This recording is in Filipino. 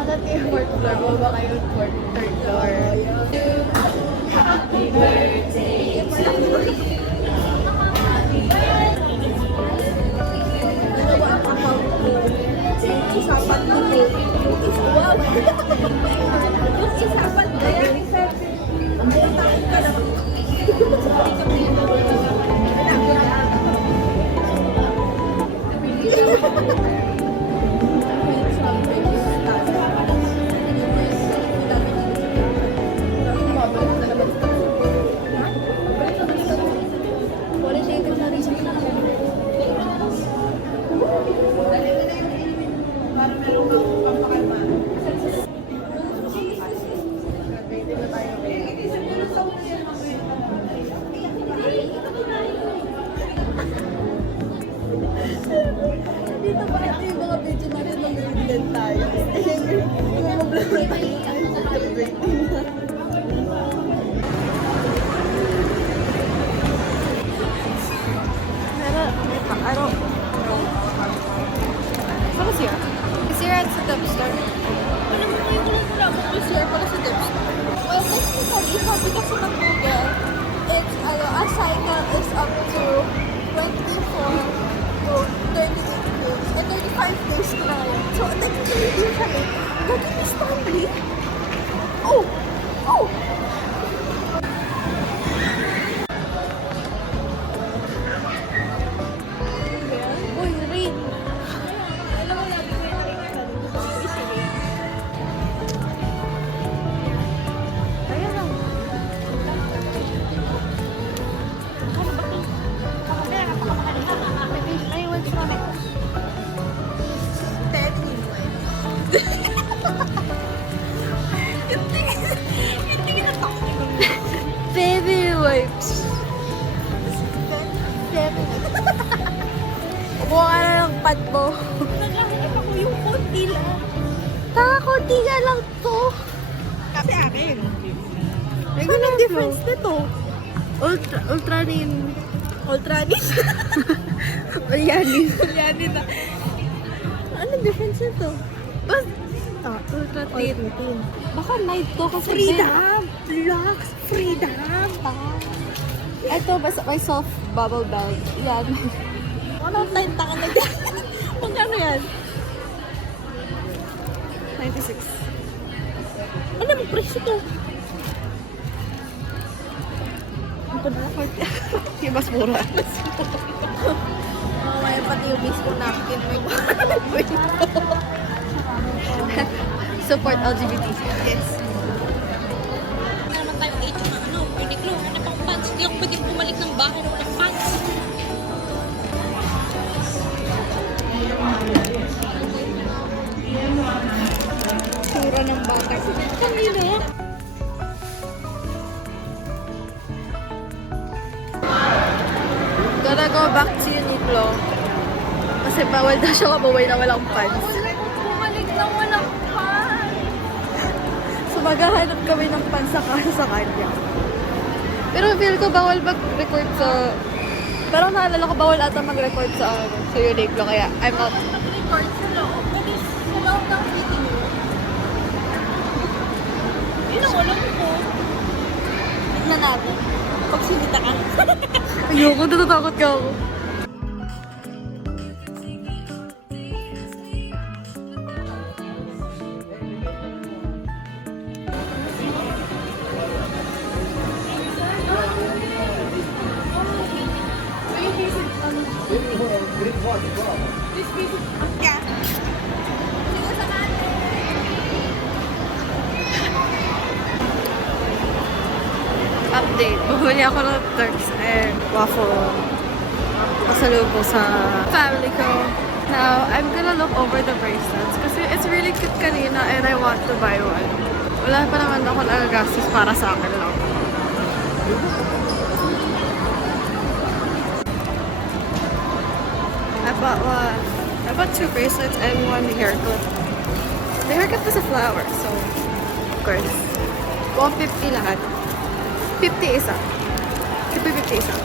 Asa kayo 4th floor? Baba kayo 3rd floor. Happy birthday to you. Dalawa ang account ko. Usapan ko po. Wow! Usapan ko yan. Ang takot ka naman. Dito ba ito yung mga video na rin ng grade tayo? Kasi yung mga vlog na tayo ay celebrating na. I don't know. What is here? Is here at the dumpster? Ano mo kayo wala mo is here para sa dumpster? Well, technically, sabi kasi ng Google, it's, a cycle is up to 24 to 38 days. And 35 days ko na ngayon. So, technically, hindi kami. Gagawin is tumbling. Oh! Oh! Uy, rain! Alam mo natin ko yung rain ka. Easy rain. Ayan lang. Ano ba ito? Kaya napakamahal. Ay, what's wrong? Baby wipes. Kuha ka na ng pad mo. Nagkakit ako yung konti lang. Konti nga lang to. Kasi akin. Ano ang difference nito? Ultranin. Ultranin? Ulyanin. Ulyanin na. Anong difference nito? Ultratin. Baka night to kasi freedom! Relax! Freedom! Ito, basta may soft bubble bag. Yan. Ano tayo taka na dyan? Magkano yan? 96. Ano mo presyo to? Ito na ako. Yung mas mura. May pati yung bisco napkin. Support LGBT. Yes. Naman tayo age na Uniqlo, ano pang pants? Hindi ako pwedeng bumalik ng bahay na walang pants. Sura ng bata. Kanina. Gonna go back to Uniqlo. Kasi bawal daw siya kabuhay na walang pants. Bumalik na walang pants! So maghahanap kami ng pants sa kanya. Pero feel ko bawal mag-record sa... Parang naalala ko bawal ata mag-record sa Uniqlo. Kaya I'm out. Mag-record sa loob. Kasi sa loob ng video. Yun ang alam ko. Tignan natin. Pag sinita ka. Ayoko, natatakot ka ako. Update. Bumili ako ng Turks and waffle pasalubong sa family ko. Now, I'm gonna look over the bracelets kasi it's really cute kanina and I want to buy one. Wala pa naman ako nagagastos para sa akin lang. I bought one. I bought 2 bracelets and 1 haircut. The haircut was a flower, so of course. 150 lahat. 50 isa. 50 isa.